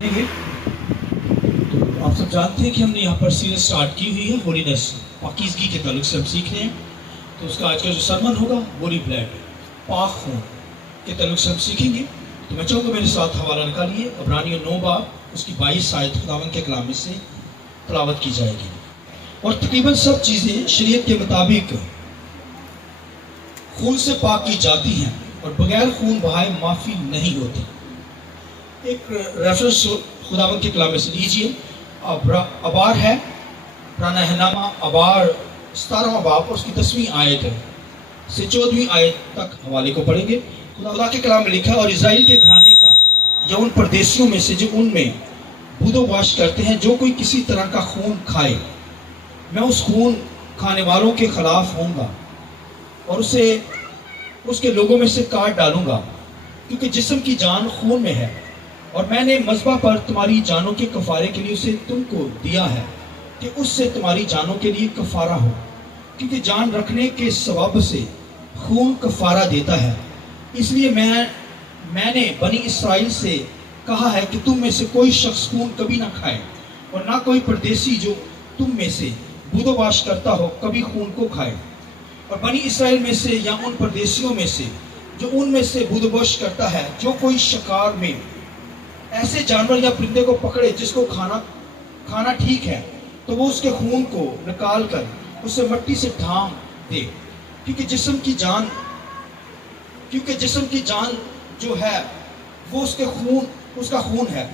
تو آپ سب جانتے ہیں کہ ہم نے یہاں پر سیریز سٹارٹ کی ہوئی ہے ہولینس، پاکیزگی کے تعلق سے ہم سیکھ رہے ہیں. تو اس کا آج کا جو سرمن ہوگا ہولی بلڈ، پاک خون کے تعلق سے ہم سیکھیں گے. تو میں چاہوں گا میرے ساتھ حوالہ نکالیے، عبرانیوں 9 باب اس کی 22 آیت خداوند کے کلام میں سے تلاوت کی جائے گی. اور تقریباً سب چیزیں شریعت کے مطابق خون سے پاک کی جاتی ہیں اور بغیر خون بہائے معافی نہیں ہوتی. ایک ریفرنس خداوند کے کلام میں سے لیجیے. ابار ہے پرانا اہنامہ ابار 17واں باب اس کی 10ویں آیت سے 14ویں آیت تک حوالے کو پڑھیں گے. خدا کے کلام میں لکھا ہے، اور اسرائیل کے گھرانے کا یا ان پردیسیوں میں سے جو ان میں بود و باش کرتے ہیں، جو کوئی کسی طرح کا خون کھائے، میں اس خون کھانے والوں کے خلاف ہوں گا اور اسے اس کے لوگوں میں سے کاٹ ڈالوں گا، کیونکہ جسم کی جان خون میں ہے. اور میں نے مذبح پر تمہاری جانوں کے کفارے کے لیے اسے تم کو دیا ہے کہ اس سے تمہاری جانوں کے لیے کفارہ ہو، کیونکہ جان رکھنے کے ثواب سے خون کفارہ دیتا ہے. اس لیے میں نے بنی اسرائیل سے کہا ہے کہ تم میں سے کوئی شخص خون کبھی نہ کھائے، اور نہ کوئی پردیسی جو تم میں سے بود و باش کرتا ہو کبھی خون کو کھائے. اور بنی اسرائیل میں سے یا ان پردیسیوں میں سے جو ان میں سے بود و باش کرتا ہے، جو کوئی شکار میں ایسے جانور یا پرندے کو پکڑے جس کو کھانا ٹھیک ہے، تو وہ اس کے خون کو نکال کر اسے مٹی سے ڈھانپ دے، کیونکہ جسم کی جان جو ہے وہ اس کا خون ہے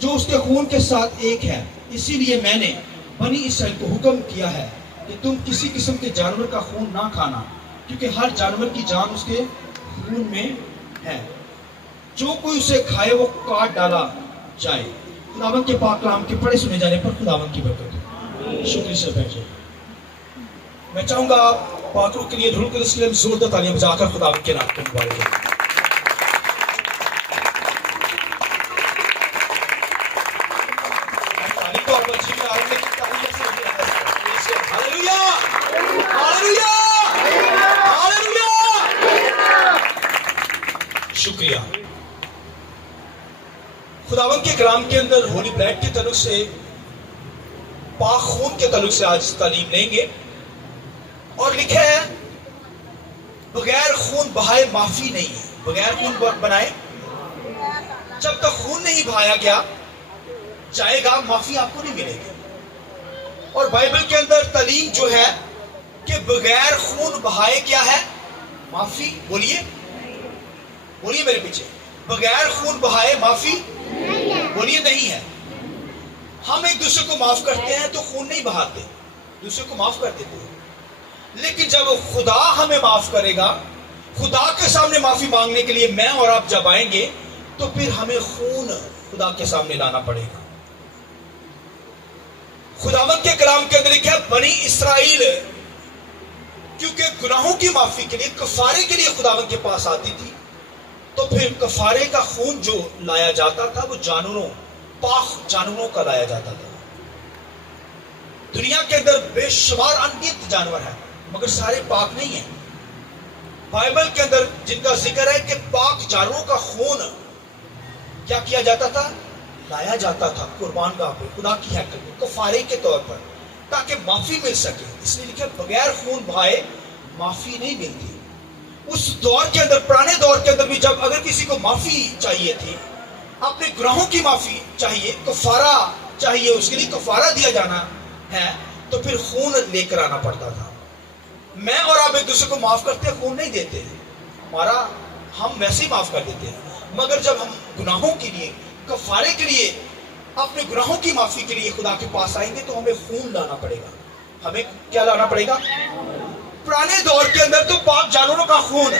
جو اس کے خون کے ساتھ ایک ہے. اسی لیے میں نے بنی اسرائیل کو حکم کیا ہے کہ تم کسی قسم کے جانور کا خون نہ کھانا، کیونکہ ہر جانور کی جان اس کے خون میں ہے. جو کوئی اسے کھائے وہ کاٹ ڈالا جائے. خداوند کے پاک کلام کے پڑھے سنے جانے پر خداوند کی برکت ہو. شکریہ سے بیٹھے. میں چاہوں گا پاک روح کے لیے دھول القدس کے لیے زوردار تالیاں بجا کر خداوند کے نام کو مبارک کریں. شکریہ. خداوند کے کلام کے اندر ہولی بلیڈ کے تعلق سے، پاک خون کے تعلق سے آج تعلیم لیں گے. اور لکھا ہے بغیر خون بہائے معافی نہیں ہے. بغیر خون بنائے، جب تک خون نہیں بہایا گیا جائے گا معافی آپ کو نہیں ملے گی. اور بائبل کے اندر تعلیم جو ہے کہ بغیر خون بہائے کیا ہے؟ معافی. بولیے میرے پیچھے، بغیر خون بہائے معافی بولیے نہیں ہے. ہم ایک دوسرے کو معاف کرتے ہیں تو خون نہیں بہاتے، دوسرے کو معاف کر دیتے ہیں. لیکن جب خدا ہمیں معاف کرے گا، خدا کے سامنے معافی مانگنے کے لیے میں اور آپ جب آئیں گے، تو پھر ہمیں خون خدا کے سامنے لانا پڑے گا. خداوند کے کلام کے اندر لکھا ہے بنی اسرائیل کیونکہ گناہوں کی معافی کے لیے، کفارے کے لیے خداوند کے پاس آتی تھی، تو پھر کفارے کا خون جو لایا جاتا تھا وہ پاک جانوروں کا لایا جاتا تھا. دنیا کے اندر بے شمار انگنت جانور ہیں مگر سارے پاک نہیں ہیں. بائبل کے اندر جن کا ذکر ہے کہ پاک جانوروں کا خون کیا کیا جاتا تھا؟ لایا جاتا تھا قربان گاہ پہ خدا کی حیکل میں کفارے کے طور پر، تاکہ معافی مل سکے. اس لیے لکھا بغیر خون بہائے معافی نہیں ملتی. اس دور کے اندر، پرانے دور کے اندر بھی جب اگر کسی کو معافی چاہیے تھی، اپنے گناہوں کی معافی چاہیے، کفارہ چاہیے، اس کے لیے کفارہ دیا جانا ہے، تو پھر خون لے کر آنا پڑتا تھا. میں اور آپ ایک دوسرے کو معاف کرتے ہیں، خون نہیں دیتے ہیں، ہم ویسے ہی معاف کر دیتے ہیں. مگر جب ہم گناہوں کے لیے، کفارے کے لیے، اپنے گناہوں کی معافی کے لیے خدا کے پاس آئیں گے تو ہمیں خون لانا پڑے گا. ہمیں کیا لانا پڑے گا؟ پرانے دور کے اندر تو پاک جانوروں کا خون،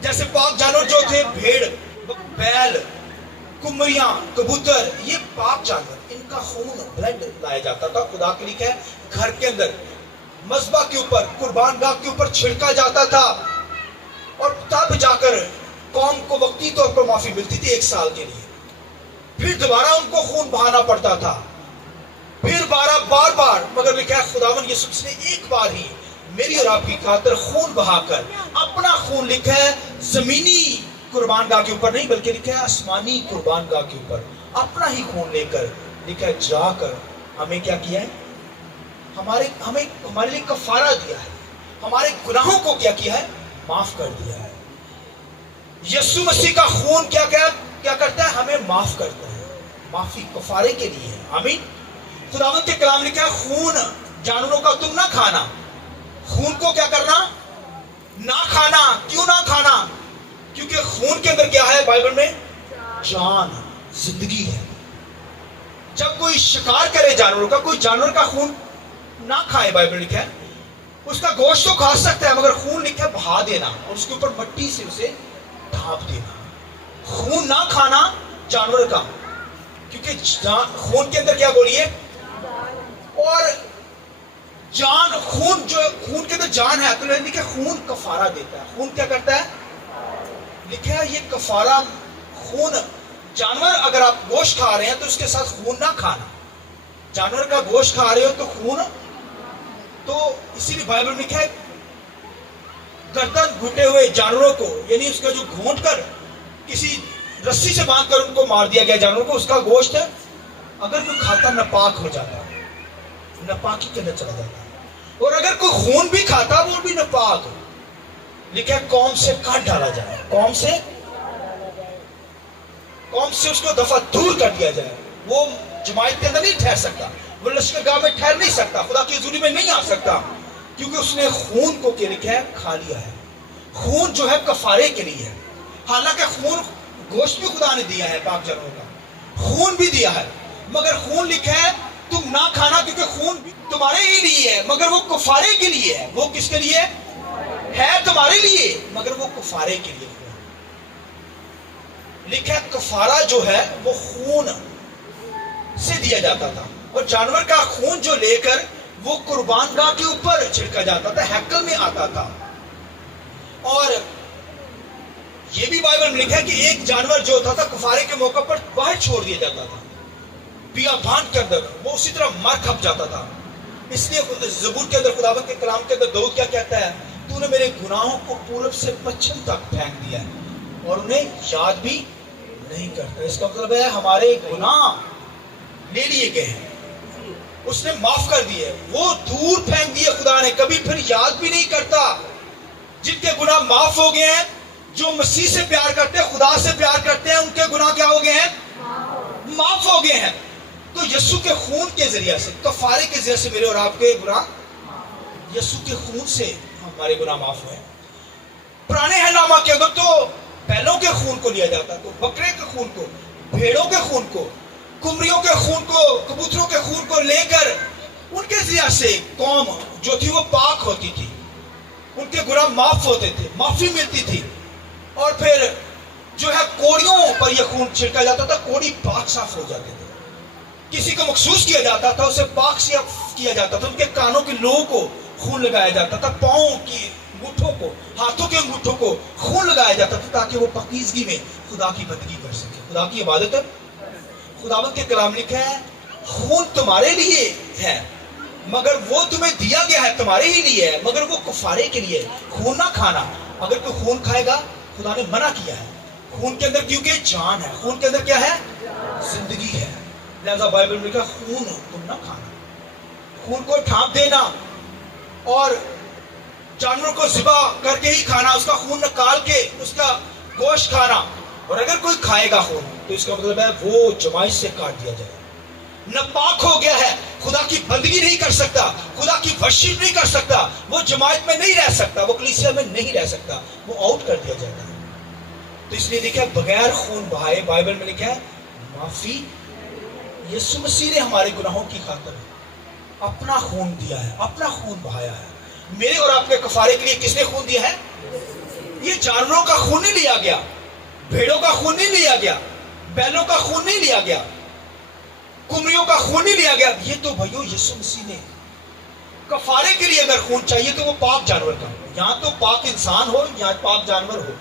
جیسے پاک جانور جو تھے بھیڑ، بیل، کمریاں، کبوتر، یہ پاک جانور، ان کا خون بلڈ لایا جاتا تھا. خدا کے لیے گھر کے اندر مذبح کے اوپر، قربان گاہ کے اوپر چھڑکا جاتا تھا، اور تب جا کر قوم کو وقتی طور پر معافی ملتی تھی 1 سال کے لیے. پھر دوبارہ ان کو خون بہانا پڑتا تھا، پھر بار بار. مگر لکھا ہے خداوند یسوع نے ایک بار ہی میری اور آپ کی خاطر خون بہا کر، اپنا خون لکھا ہے زمینی قربان گاہ کے اوپر نہیں بلکہ لکھا ہے آسمانی قربان گاہ کے اوپر. اپنا ہی خون لے کر لکھا جا کر ہمیں کیا کیا ہے؟ ہمارے لیے کفارہ دیا ہے، ہمارے گناہوں کو کیا ہے؟ معاف کر دیا ہے۔ یسوع مسیح کا خون کیا کرتا ہے؟ ہمیں معاف کرتا ہے، معافی کفارے کے لیے ہے۔ آمین۔ خداوند کے کلام لکھا ہے خون جانوروں کا تم نہ کھانا، خون کو کیا کرنا؟ نہ کھانا۔ کیوں نہ کھانا؟ کیونکہ خون کے اندر کیا ہے؟ بائبل میں جان، زندگی ہے۔ جب کوئی شکار کرے جانوروں کا، کوئی جانور کا خون نہ کھائے، بائبل لکھا ہے اس کا گوشت تو کھا سکتا ہے مگر خون لکھا ہے بہا دینا اور اس کے اوپر مٹی سے اسے ڈھانپ دینا۔ خون نہ کھانا جانور کا، کیونکہ خون کے اندر کیا بولی ہے؟ اور جان، خون جو خون کے اندر جان ہے، تو لکھا ہے خون کفارہ دیتا ہے۔ خون کیا کرتا ہے؟ لکھا ہے یہ کفارہ خون۔ جانور اگر آپ گوشت کھا رہے ہیں تو اس کے ساتھ خون نہ کھانا۔ جانور کا گوشت کھا رہے ہو تو خون، تو اسی لیے بائبل میں لکھا ہے گردن گھٹے ہوئے جانوروں کو، یعنی اس کا جو گھونٹ کر کسی رسی سے باندھ کر ان کو مار دیا گیا جانوروں کو، اس کا گوشت ہے اگر کوئی کھاتا ناپاک ہو جاتا، ناپاکی کے اندر چلا جاتا، اور اگر کوئی خون بھی کھاتا وہ بھی ناپاک ہو۔ لکھا ہے قوم سے کاٹ ڈالا جائے، قوم سے اس کو دفعہ دور کر دیا جائے۔ وہ جماعت کے اندر نہیں ٹھہر سکتا، وہ لشکرگاہ میں ٹھہر نہیں سکتا، خدا کی حضوری میں نہیں آ سکتا، کیونکہ اس نے خون کو کیا لکھا ہے؟ کھا لیا ہے۔ خون جو ہے کفارے کے لیے ہے۔ حالانکہ خون، گوشت بھی خدا نے دیا ہے، پاک جانوروں کا خون بھی دیا ہے، مگر خون لکھا ہے تم نہ کھانا، کیونکہ خون بھی تمہارے ہی لیے ہے مگر وہ کفارے کے لیے ہے۔ وہ کس کے لیے ہے؟ تمہارے لیے، مگر وہ کفارے کے لیے۔ لکھا ہے کفارہ جو ہے وہ خون سے دیا جاتا تھا، اور جانور کا خون جو لے کر وہ قربان گاہ کے اوپر چھڑکا جاتا تھا، ہیکل میں آتا تھا۔ اور یہ بھی بائبل میں لکھا ہے کہ ایک جانور جو ہوتا تھا کفارے کے موقع پر باہر چھوڑ دیا جاتا تھا بیابان کے اندر، وہ اسی طرح مر کھپ جاتا تھا۔ اس لیے زبور کے اندر، خداوند کے کلام کے اندر داؤد کیا کہتا ہے؟ تو نے میرے گناہوں کو پورب سے پچھم تک پھینک دیا ہے اور انہیں یاد بھی نہیں کرتا۔ اس کا مطلب ہے ہمارے گناہ لے لیے گئے ہیں، اس نے معاف کر دیے، وہ دور پھینک دیے خدا نے، کبھی پھر یاد بھی نہیں کرتا۔ جن کے گناہ معاف ہو گئے ہیں، جو مسیح سے پیار کرتے ہیں، خدا سے پیار کرتے ہیں، ان کے گناہ کیا ہو گئے ہیں؟ معاف ہو گئے ہیں۔ تو یسوع کے خون کے ذریعے سے، کفارے کے ذریعے سے میرے اور آپ کے گناہ، یسوع کے خون سے ہمارے گناہ معاف ہوئے۔ پرانے اہلنامہ کے اندر تو بیلوں کے خون کو لیا جاتا، تو بکرے کے خون کو، بھیڑوں کے خون کو، کمریوں کے خون کو، کبوتروں کے خون کو لے کر ان کے ذریعے سے قوم جو تھی وہ پاک ہوتی تھی، ان کے گناہ معاف ہوتے تھے، معافی ملتی تھی۔ اور پھر جو ہے کوڑیوں پر یہ خون چھڑکا جاتا تھا، کوڑی پاک صاف ہو جاتے تھے۔ کسی کو مخصوص کیا جاتا تھا، اسے پاک صاف کیا جاتا تھا، ان کے کانوں کے لوگوں کو خون لگایا جاتا تھا، پاؤں کی انگوٹھوں کو، ہاتھوں کے انگوٹھوں کو خون لگایا جاتا تھا، تاکہ وہ پاکیزگی میں خدا کی بندگی کر سکے، خدا کی عبادت۔ خداوند کے کلام لکھا ہے خون تمہارے لیے ہے مگر وہ تمہیں دیا گیا ہے، تمہارے ہی لیے ہے مگر وہ کفارے کے لیے۔ خون نہ کھانا، اگر کوئی خون کھائے گا خدا نے منع کیا ہے۔ خون کے اندر کیونکہ جان ہے، خون کے اندر کیا ہے؟ زندگی ہے۔ لہذا بائبل میں لکھا خون تم نہ کھانا، خون کو ڈھانپ دینا اور جانور کو ذبح کر کے ہی کھانا، اس کا خون نکال کے اس کا گوشت کھانا، اور اگر کوئی کھائے گا خون تو اس کا مطلب ہے وہ جماعت سے کاٹ دیا جائے، ناپاک ہو گیا ہے، خدا کی بندگی نہیں کر سکتا، خدا کی ورشپ نہیں کر سکتا، وہ جماعت میں نہیں رہ سکتا، وہ کلیسیا میں نہیں رہ سکتا، وہ آؤٹ کر دیا جاتا ہے۔ تو اس لیے لکھا ہے بغیر خون بہائے، بائبل میں لکھا ہے معافی۔ یسوع مسیح نے ہمارے گناہوں کی خاطر اپنا خون دیا ہے، اپنا خون بہایا ہے۔ میرے اور آپ کے کفارے کے لیے کس نے خون دیا ہے؟ یہ جانوروں کا خون نہیں لیا گیا، بھیڑوں کا خون نہیں لیا گیا، بیلوں کا خون نہیں لیا گیا، کمریوں کا خون نہیں لیا گیا، یہ تو بھائیو یسوع مسیح نے کفارے کے لیے اگر خون چاہیے تو وہ پاک جانور کا، یہاں تو پاک انسان ہو یا پاک جانور ہو،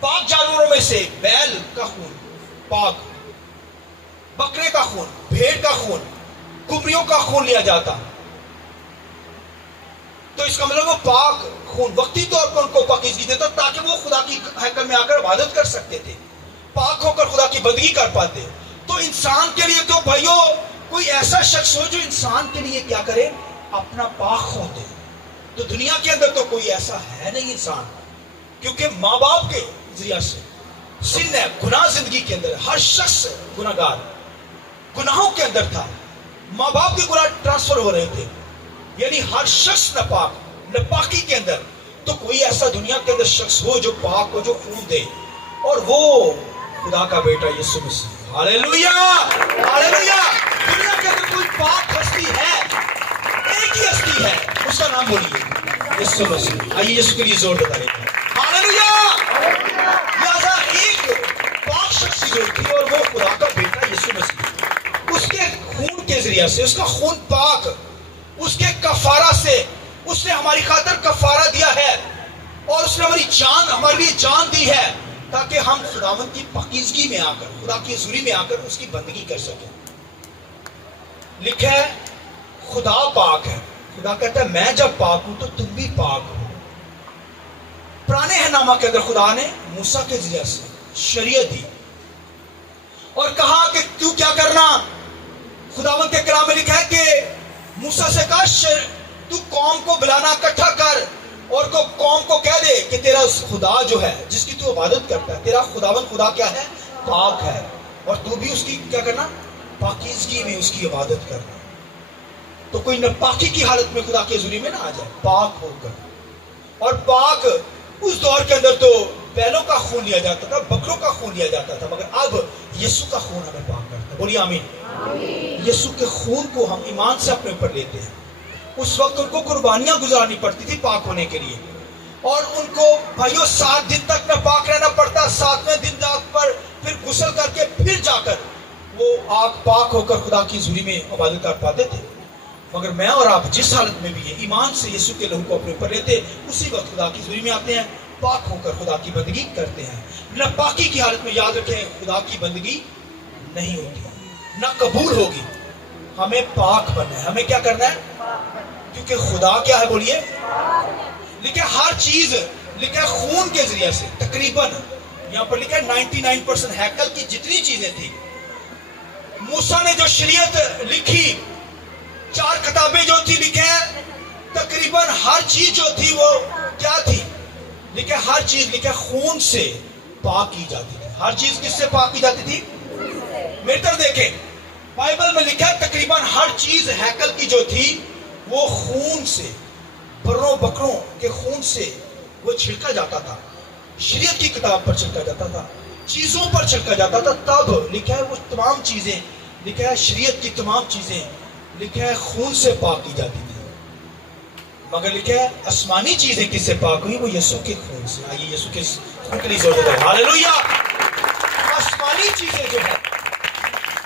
پاک جانوروں میں سے بیل کا خون پاک، بکرے کا خون، بھیڑ کا خون، کمریوں کا خون لیا جاتا، تو اس کا مطلب وہ پاک خون وقتی طور پر ان کو پاکیزگی دیتا تاکہ وہ خدا کی ہیکل میں آ کر عبادت کر سکتے تھے، پاک ہو کر خدا کی بندگی کر پاتے۔ تو انسان کے لیے تو بھائیو کوئی ایسا شخص ہو جو انسان کے لیے کیا کرے، اپنا پاک خون دے. تو دنیا کے اندر تو کوئی ایسا ہے نہیں انسان، کیونکہ ماں باپ کے ذریعہ سے سن ہے، گناہ زندگی کے اندر ہر شخص گناہگار گناہوں کے اندر تھا. ماں باپ کے گناہ ٹرانسفر ہو رہے تھے، یعنی ہر شخص ناپاکی کے اندر. تو کوئی ایسا دنیا کے اندر شخص ہو جو پاک ہو، جو خون دے، اور وہ خدا کا بیٹا یسوع مسیح. ہاللیلویا ہاللیلویا. دنیا کے اندر کوئی پاک ہستی ہے، ایک ہی ہستی ہے، اس کا نام بولیے، یسوع مسیح. آئیے یسوع کے لیے زور بتا رہے ہیں. ہاللیلویا. لہذا ایک پاک شخص جو تھی اور وہ خدا کا بیٹا یسوع مسیح، اس کے خون کے ذریعے سے، اس کا خون پاک، اس کے کفارہ سے اس نے ہماری خاطر کفارہ دیا ہے، اور اس نے ہمارے لیے جان دی ہے، تاکہ ہم خداوند کی پاکیزگی میں آ کر، خدا کی حضوری میں آ کر اس کی بندگی کر سکیں. لکھا ہے خدا پاک ہے. خدا کہتا ہے میں جب پاک ہوں تو تم بھی پاک ہو. پرانے احنامہ کے اندر خدا نے موسیٰ کے ذریعے سے شریعت دی اور کہا کہ تو کیا کرنا. خداوند کے کلام میں لکھا ہے کہ موسیٰ سے کہا تو قوم کو بلانا، اکٹھا کر، اور قوم کو کہہ دے کہ تیرا خدا جو ہے جس کی تو عبادت کرتا ہے، تیرا خداوند خدا کیا ہے، پاک ہے، اور تو بھی اس کی کیا کرنا، پاکیزگی میں اس کی عبادت کرنا. تو کوئی ناپاکی کی حالت میں خدا کی حضوری میں نہ آ جائے، پاک ہو کر. اور پاک اس دور کے اندر تو بیلوں کا خون لیا جاتا تھا، بکروں کا خون لیا جاتا تھا، مگر اب یسوع کا خون ہمیں پاک کرتا ہے. بولیے آمین. یسوع کے خون کو ہم ایمان سے اپنے اوپر لیتے ہیں. اس وقت ان کو قربانیاں گزارنی پڑتی تھی پاک ہونے کے لیے، اور ان کو بھائیو 7 دن تک نہ پاک رہنا پڑتا. 7ویں دن رات پر پھر غسل کر کے پھر جا کر وہ آگ پاک ہو کر خدا کی حضوری میں عبادت کر پاتے تھے. مگر میں اور آپ جس حالت میں بھی ہے، ایمان سے یسوع کے لہو کو اپنے اوپر لیتے، اسی وقت خدا کی حضوری میں آتے ہیں، پاک ہو کر خدا کی بندگی کرتے ہیں. نہ پاکی کی حالت میں یاد رکھیں خدا کی بندگی نہیں ہوتی، نہ قبول ہوگی. ہمیں پاک بننا ہے. ہمیں کیا کرنا ہے؟ کیونکہ خدا کیا ہے، بولیے. لکھے ہر چیز، لکھے خون کے ذریعے سے تقریباً یہاں پر لکھا ہے 99% ہیکل کی جتنی چیزیں تھی، موسیٰ نے جو شریعت لکھی، 4 کتابیں جو تھی، لکھے تقریباً ہر چیز جو تھی وہ کیا تھی، لکھے ہر چیز لکھے خون سے پاک کی جاتی تھی. ہر چیز کس سے پاک کی جاتی تھی؟ میری طرف دیکھیں، بائبل میں لکھا ہے تقریباً ہر چیز ہیکل کی جو تھی وہ خون سے، بروں بکروں کے خون سے وہ چھڑکا جاتا تھا. شریعت کی کتاب پر چھڑکا جاتا تھا، چیزوں پر چھڑکا جاتا تھا. تب لکھا ہے وہ تمام چیزیں، لکھا ہے شریعت کی تمام چیزیں، لکھا ہے خون سے پاک کی جاتی تھی. مگر لکھا ہے آسمانی چیزیں کس سے پاک ہوئی؟ وہ یسوع کے خون سے. آئیے یسوع کے خون کے لیے زور دے. ہاللیلویا. آسمانی چیزیں جو ہے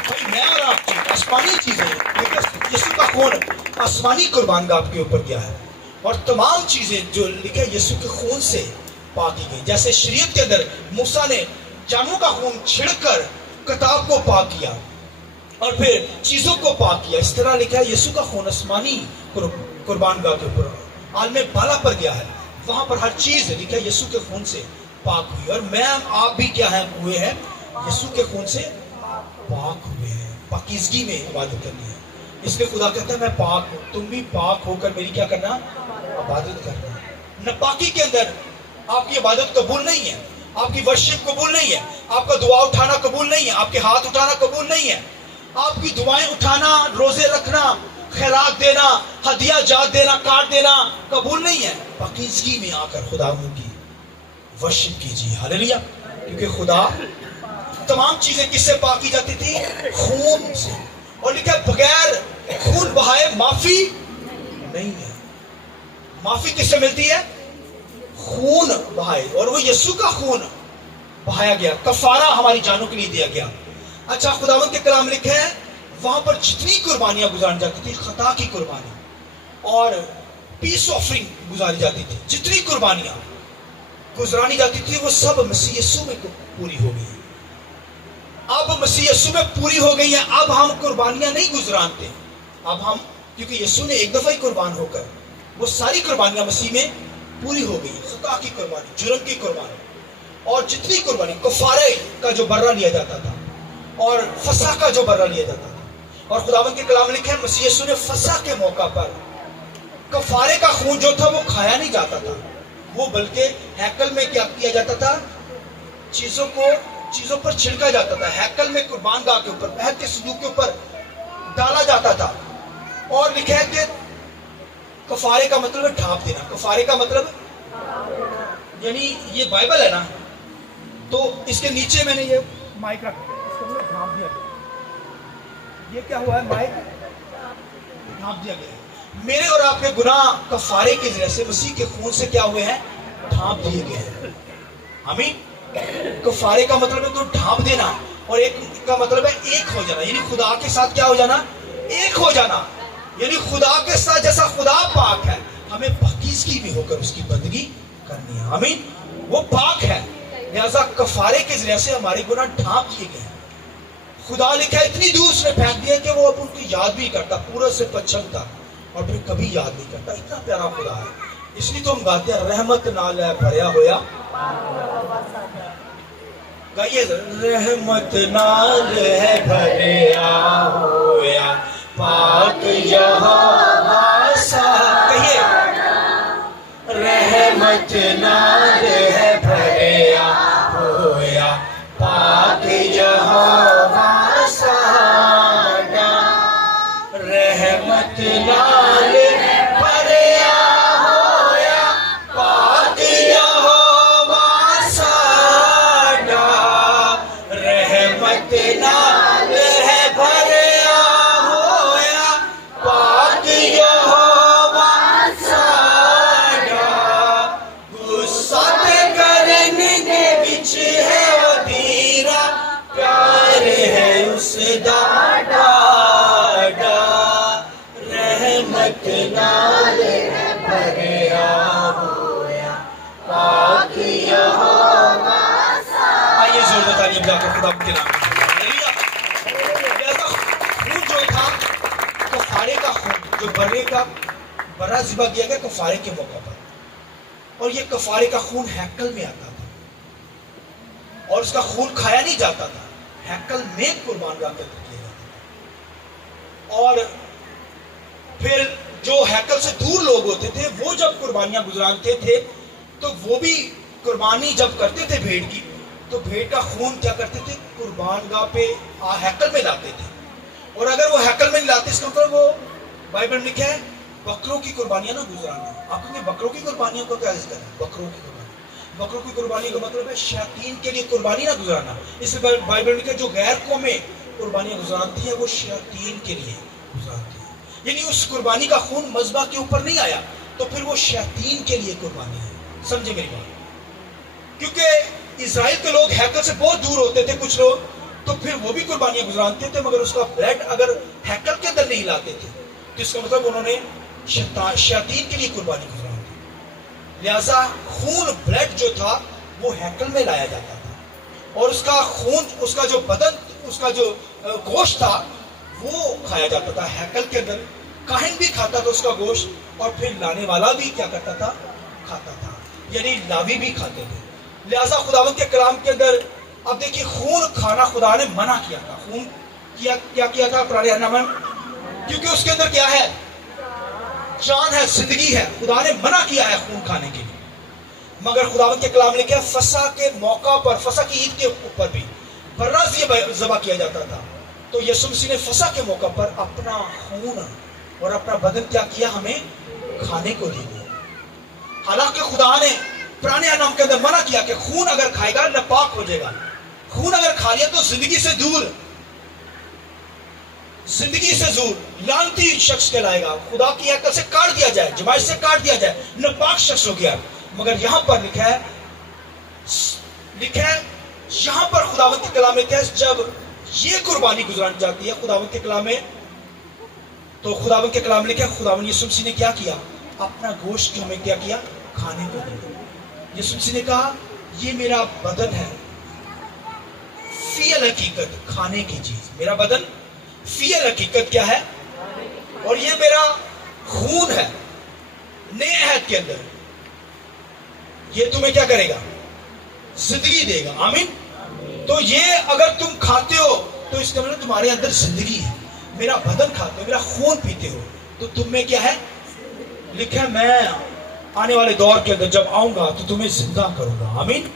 بھائی، میں اور آپ کی آسمانی چیزیں، یسوع کا خون آسمانی قربان گاہ کے اوپر گیا ہے، اور تمام چیزیں جو لکھے یسوع کے خون سے پاک کی گئی. جیسے شریعت کے اندر موسیٰ نے جانوروں کا خون چھڑک کر کتاب کو پاک کیا اور پھر چیزوں کو پاک کیا، اس طرح لکھا ہے یسوع کا خون آسمانی قربان گاہ کے اوپر عالم بالا پر گیا ہے. وہاں پر ہر چیز لکھا ہے یسوع کے خون سے پاک ہوئی. اور میں آپ بھی کیا ہیں، ہوئے ہیں یسوع کے خون سے پاک ہوئے ہیں. پاکیزگی میں عبادت کرنی ہے. اس لیے خدا کہتا ہے میں پاک ہوں، تم بھی پاک ہو کر میری کیا کرنا، عبادت کرنا. ناپاکی کے اندر آپ کی عبادت قبول نہیں ہے، آپ کی ورشپ قبول نہیں ہے، آپ کا دعا اٹھانا قبول نہیں ہے، آپ کے ہاتھ اٹھانا قبول نہیں ہے، آپ کی دعائیں اٹھانا، روزے رکھنا، خیرات دینا، ہدیہ جات دینا، کارڈ دینا قبول نہیں ہے. پاکیزگی میں آ کر خدا کی ورشپ کیجیے. ہاللیلویا. کیونکہ خدا تمام چیزیں کس سے پاک کی جاتی تھی؟ خون سے. اور لکھا بغیر خون بہائے معافی نہیں ہے. معافی کس سے ملتی ہے؟ خون بہائے. اور وہ یسوع کا خون بہایا گیا، کفارہ ہماری جانوں کے لیے دیا گیا. اچھا، خداوند کے کلام لکھے ہیں وہاں پر جتنی قربانیاں گزاری جاتی تھی، خطا کی قربانی اور پیس آفرنگ گزاری جاتی تھی، جتنی قربانیاں گزرانی جاتی تھی وہ سب مسیح یسوع میں پوری ہو گئی. اب مسیح یسوع میں پوری ہو گئی ہیں. اب ہم قربانیاں نہیں گزرانتے. اب ہم، کیونکہ یسوع نے ایک دفعہ ہی قربان ہو کر وہ ساری قربانیاں مسیح میں پوری ہو گئی. خطا کی قربانی، جرم کی قربانی اور جتنی قربانی، کفارے کا جو برہ لیا جاتا تھا اور فسح کا جو بدلہ لیا جاتا تھا. اور خداوند کے کلام لکھا ہے مسیح یسوع نے فسح کے موقع پر کفارے کا خون جو تھا وہ کھایا نہیں جاتا تھا, وہ بلکہ ہیکل میں کیا کیا جاتا تھا, چیزوں پر چھڑکا جاتا تھا. ہیکل میں قربان گاہ کے اوپر, عہد کے صندوق کے اوپر ڈالا جاتا تھا. اور لکھا ہے کہ کفارے کا مطلب ہے ڈھانپ دینا. کفارے کا مطلب یعنی یہ بائبل ہے نا, تو اس کے نیچے میں نے یہ مائک رکھ دیا, اس کو ڈھانپ دیا گیا. یہ کیا ہوا ہے, مائک ڈھانپ دیا گیا. میرے اور آپ کے گناہ کفارے کے ذریعے سے مسیح کے خون سے کیا ہوئے ہیں, ڈھانپ دیے گئے ہیں. آمین. کفارے کا مطلب ہے تو ڈھانپ دینا, اور ایک کا مطلب ہے ایک ہو جانا, یعنی خدا کے ساتھ کیا ہو جانا, ایک ہو جانا. یعنی خدا کے ساتھ جیسا خدا پاک ہے, ہمیں پاکیزگی بھی ہو کر اس کی بندگی کرنی ہے. آمین. وہ پاک ہے, لہذا کفارے کے ذریعے سے ہمارے گناہ ڈھانپ دیے گئے ہیں. خدا لکھا ہے اتنی دور اس نے پھینک دیا کہ وہ اب ان کی یاد بھی کرتا, پورا سے پچھم تھا اور پھر کبھی یاد نہیں کرتا. اتنا پیارا خدا ہے. اس لیے تو ہم گاتے ہیں رحمت نال ہے بھریا ہویا. گائیے, رحمت نال ہے بھریا ہویا پاک یہوہ سا. کہیے, رحمت نال ہے بھریا ہویا پاک یہوہ ساڈا. رحمت نال بھریا ہویا پاک یہوہ ساڈا. رحمت نال ہے بھریا ہویا پاک یہوہ ساڈا. غصہ کرنے دے وچ ہے ودیرا, پیار ہے اس دا ڈاڈا. رحمت نال ہے بھریا ہویا پاک یہوہ. آئیے زور سے تعلیم جا کر خدا کے نام. خون جو تھا کفارے کا خون, جو برے کا برا ذبح کیا گیا کفارے کے موقع پر, اور یہ کفارے کا خون ہیکل میں آتا تھا اور اس کا خون کھایا نہیں جاتا تھا, ہیکل میں قربان گاہ پر کیا جاتا تھا. اور پھر جو ہیکل سے دور لوگ ہوتے تھے وہ جب قربانیاں گزرانتے تھے تو وہ بھی قربانی جب کرتے تھے بھیڑ کی, تو بھیڑ کا خون کیا کرتے تھے, قربان گاہ پہ ہیکل میں لاتے تھے. اور اگر وہ ہیکل میں نہیں لاتے, اس کا مطلب وہ بائبل میں لکھا ہے بکروں کی قربانیاں نہ گزرانا. آپ کہیں بکروں کی قربانیوں کو کیا ذکر ہے, بکروں کی قربانی. بکروں کی قربانی کا مطلب ہے شیاطین کے لیے قربانی نہ گزرانا. اس لیے بائبل میں لکھا ہے جو غیر قومیں قربانیاں گزرانتی ہیں وہ شیاطین کے لیے گزرانتی ہیں. یعنی اس قربانی کا خون مذبح کے اوپر نہیں آیا تو پھر وہ شیاطین کے لیے قربانی ہے. سمجھے میری بات, کیونکہ اسرائیل کے لوگ ہیکل سے بہت دور ہوتے تھے کچھ لوگ, تو پھر وہ بھی قربانیاں گزرانتے تھے, مگر اس کا بلڈ اگر ہیکل کے اندر نہیں لاتے تھے تو اس کا مطلب انہوں نے شیاطین کے لیے قربانی گزرانی تھی. لہذا خون بلڈ جو تھا وہ ہیکل میں لایا جاتا تھا, اور اس کا خون, اس کا جو بدن, اس کا جو گوشت تھا وہ کھایا جاتا تھا ہیکل کے اندر. کاہن بھی کھاتا تھا اس کا گوشت, اور پھر لانے والا بھی کیا کرتا تھا, کھاتا تھا, یعنی لاوی بھی کھاتے تھے. لہذا خداوند کے کلام کے اندر اب دیکھیے خون کھانا خدا نے منع کیا تھا. خون کیا کیا تھا پرانے عہد میں, کیونکہ اس کے اندر کیا ہے, جان ہے, زندگی ہے. خدا نے منع کیا ہے خون کھانے کے لیے. مگر خداوند کے کلام نے کیا, فسح کے موقع پر, فسح کی عید کے اوپر بھی برا ذبح کیا جاتا تھا. تو یسوع مسیح نے فسح کے موقع پر اپنا خون اور اپنا بدن کیا کیا, ہمیں کھانے کو دے دیا. حالانکہ خدا نے پرانے عہد کے اندر منع کیا کہ خون اگر کھائے گا ناپاک ہو جائے گا. خون اگر کھا لیا تو زندگی سے دور, زندگی سے دور لعنتی شخص کہلائے گا. خدا کی عقل سے کاٹ دیا جائے, جماعت سے کاٹ دیا جائے, ناپاک شخص ہو گیا. مگر یہاں پر لکھا ہے یہاں پر خداوند کے کلام میں کیا, جب یہ قربانی گزرانی جاتی ہے خداوند کے کلام میں, تو خداوند کے کلام میں لکھا ہے خداوند یسوع مسیح نے کیا کیا, اپنا گوشت ہمیں کیا کیا, کھانے کو دیا. یسوع مسیح نے کہا یہ میرا بدن ہے, فی الحقیقت کھانے کی چیز. میرا بدن فی الحقیقت کیا ہے, اور یہ میرا خون ہے نئے عہد کے اندر. یہ تمہیں کیا کرے گا, زندگی دے گا. آمین. تو یہ اگر تم کھاتے ہو تو اس کا مطلب تمہارے اندر زندگی ہے. میرا بدن کھاتے ہو, میرا خون پیتے ہو, تو تم میں کیا ہے؟ لکھا ہے میں آنے والے دور کے اندر جب آؤں گا تو تمہیں زندہ کروں گا. آمین.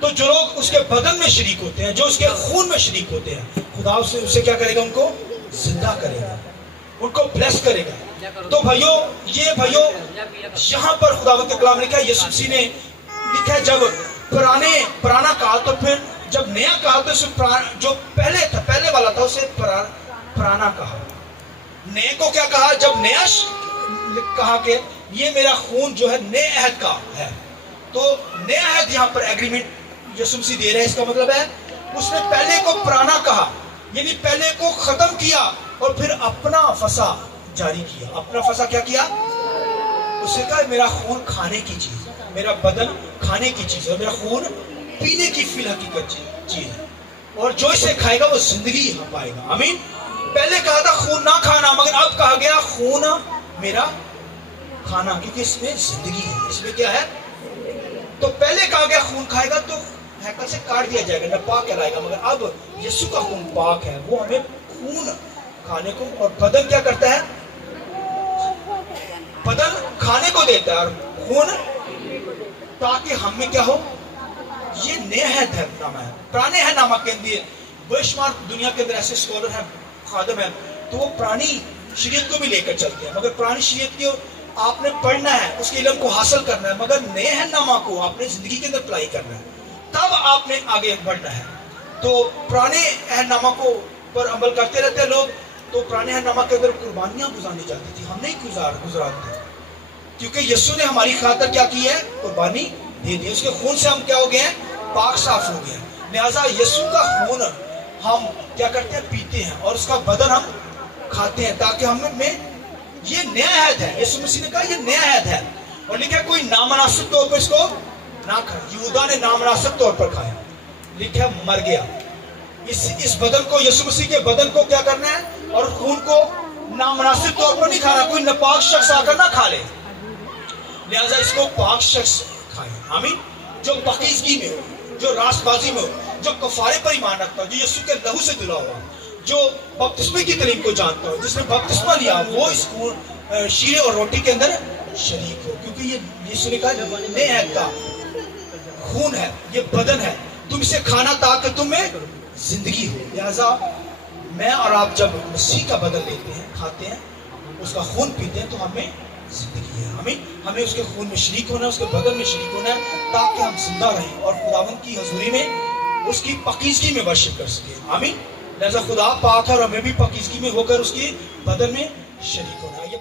تو جو لوگ اس کے بدن میں شریک ہوتے ہیں, جو اس کے خون میں شریک ہوتے ہیں, خدا اسے کیا کرے گا؟ ان کو زندہ کرے گا, ان کو بلیس کرے گا. تو بھائیو, یہ بھائیو یہاں پر خداوند کے کلام نے لکھا ہے, یسوع مسیح نے لکھا ہے جب پرانا کہا تو پھر جب نیا کہا تو اسے جو پہلے تھا, پہلے والا تھا, اسے پرانا کہا. نئے کو کیا کہا؟ جب نیا کہا کہ یہ میرا خون جو ہے نئے عہد کا ہے. تو نیا عہد یہاں پر ایگریمنٹ یسوع مسیح دے رہے ہیں. اس کا مطلب ہے اس نے پہلے کو پرانا کہا, یعنی پہلے کو ختم کیا اور پھر اپنا فسا جاری کیا. اپنا فسا کیا کیا؟ اسے کہا میرا خون کھانے کی چیز, میرا بدن کھانے کی چیز ہے, میرا خون پینے کی فی الحقیقت چیز ہے, اور جو اسے کھائے گا وہ زندگی پائے گا. آمین. پہلے کہا تھا خون نہ کھانا, مگر اب کہا گیا خون میرا کھانا, کیونکہ اس میں زندگی ہے. اس میں کیا ہے؟ تو پہلے کہا گیا خون کھائے گا تو ہیکل سے کاٹ دیا جائے گا, ناپاک کہلائے گا, مگر اب یسوع کا خون پاک ہے, وہ ہمیں خون کھانے کو, اور بدن کیا کرتا ہے؟ بدن کھانے کو دیتا ہے, اور خون تاکہ ہم میں کیا ہو؟ یہ نیا عہد ہے نامہ ہے. پرانے ہے نامہ کے اندر بے شمار دنیا کے اندر ایسے اسکالر ہیں, خادم ہیں, تو وہ پرانی شریعت کو بھی لے کر چلتے ہیں, مگر پرانی شریعت کی آپ نے پڑھنا ہے, اس کے علم کو حاصل کرنا ہے, مگر نئے عہد نامہ کو آپ نے زندگی کے اندر اپلائی کرنا ہے, تب آپ نے آگے بڑھنا ہے. تو پرانے عہد نامہ کو پر عمل کرتے رہتے ہیں لوگ. تو پرانے عہد نامہ کے اندر قربانیاں گزارنی جاتی تھی, ہم نہیں گزارتے, کیونکہ یسوع نے ہماری خاطر کیا کی ہے؟ قربانی دے دی. اس کے خون سے ہم کیا ہو گئے ہیں؟ پاک صاف ہو گئے ہیں. لہٰذا یسوع کا خون ہم کیا کرتے ہیں؟ پیتے ہیں, اور اس کا بدن ہم کھاتے ہیں, تاکہ ہم میں یہ نیا عہد ہے. یسوع مسیح نے کہا یہ نیا عہد ہے, اور لکھا کوئی نامناسب طور پر اس کو نہ کھائے. یہودا نے نامناسب طور پر کھایا, لکھا مر گیا. اس بدن کو, یسوع مسیح کے بدن کو کیا کرنا ہے؟ اور خون کو نامناسب طور پر نہیں کھانا. کوئی ناپاک شخص آ کر نہ کھا لے, لہذا اس کو پاک شخص کھائے. آمین. جو پاکیزگی میں ہو, جو راست بازی میں ہو, جو کفارے پر ایمان رکھتا ہو, جو یسوع کے لہو سے دھلا ہوا, جو بپتسمے کی تعلیم کو جانتا ہو, جس نے بپتسمہ لیا, وہ اس شیرے اور روٹی کے اندر شریک ہو, کیونکہ یہ یسوع نے کہا نئے عہد کا خون ہے, یہ بدن ہے, تم اسے کھانا تاکہ تم میں زندگی ہو. لہذا میں اور آپ جب مسیح کا بدن لیتے ہیں, کھاتے ہیں, اس کا خون پیتے ہیں, تو ہمیں زندگی ہے. ہمیں اس کے خون میں شریک ہونا ہے, اس کے بدن میں شریک ہونا ہے, تاکہ ہم زندہ رہیں اور خداوند کی حضوری میں اس کی پاکیزگی میں ورشپ کر سکیں. آمین. لہذا خدا پاک ہے, اور ہمیں بھی پاکیزگی میں ہو کر اس کی بدن میں شریک ہونا ہے. یہ